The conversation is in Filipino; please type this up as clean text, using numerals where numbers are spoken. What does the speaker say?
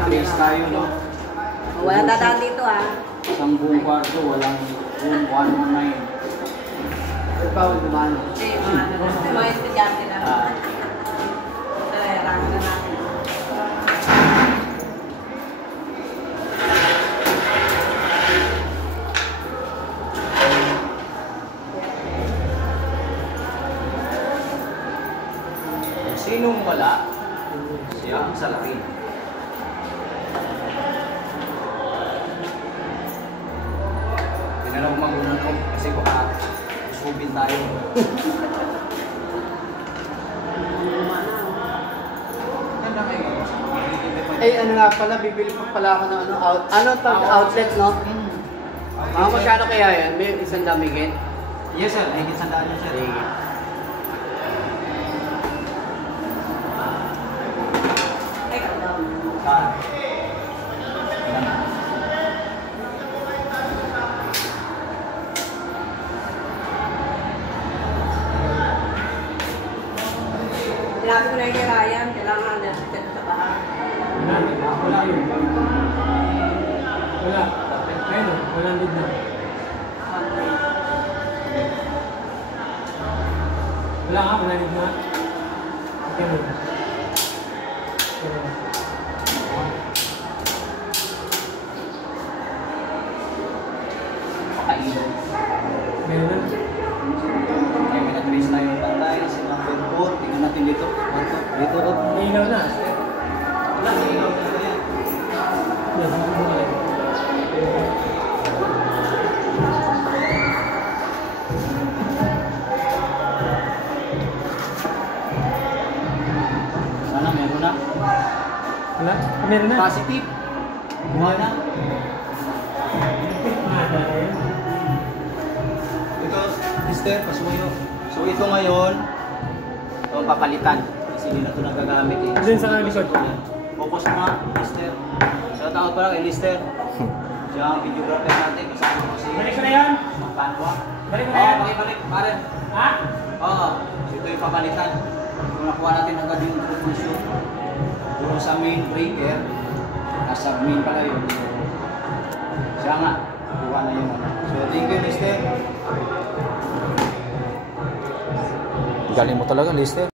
trace tayo, no? Walang dadaan dito, ah. Isang buong kwarto, walang buong 119. Bawal dumano. Hindi, mga estudyante na. Rangan na natin. Sinong wala? Siya ang salarin. Tinanong magunan ko kasi baka usubin tayo. Ganda kayo. Eh, ano nga pala, bibili pa pala ako ng outlet, no? Magkano kaya yan? May isang damigin? Yes sir, higit sa daan sir. Sinabi ko na yung kay Ryan, kailangan na sa bahay. Wala yun. Wala. Ayun, wala lead na. Wala nga, wala lead na. Okay mo. Pakailan. Meron na. May minatrace tayo ng pantay, si number 4. Tingnan natin dito. Dito. May ilaw na. Wala, may ilaw talaga yan. Yes, hindi mo na. Sana meron na. Wala? Meron na. Positive. Buhay na. Ito, mister, pasuyo. So ito ngayon, ito ang papalitan. Kasi hindi na ito nagagamit eh. Diyan sa likod. Focus mo, mister. Shout out pala kay mister. Siya ang videographer natin. Kasama ko si... Balik ko na yan? Kanwa. Balik ko na yan? Balik, pare. Ha? Oo, ito yung papalitan. Kung nakuha natin agad yung propulsion. Puro sa main breaker. Nasa main pala yun. Siya nga, kuha na yun. So thank you, mister. Galing mo talaga, Lister.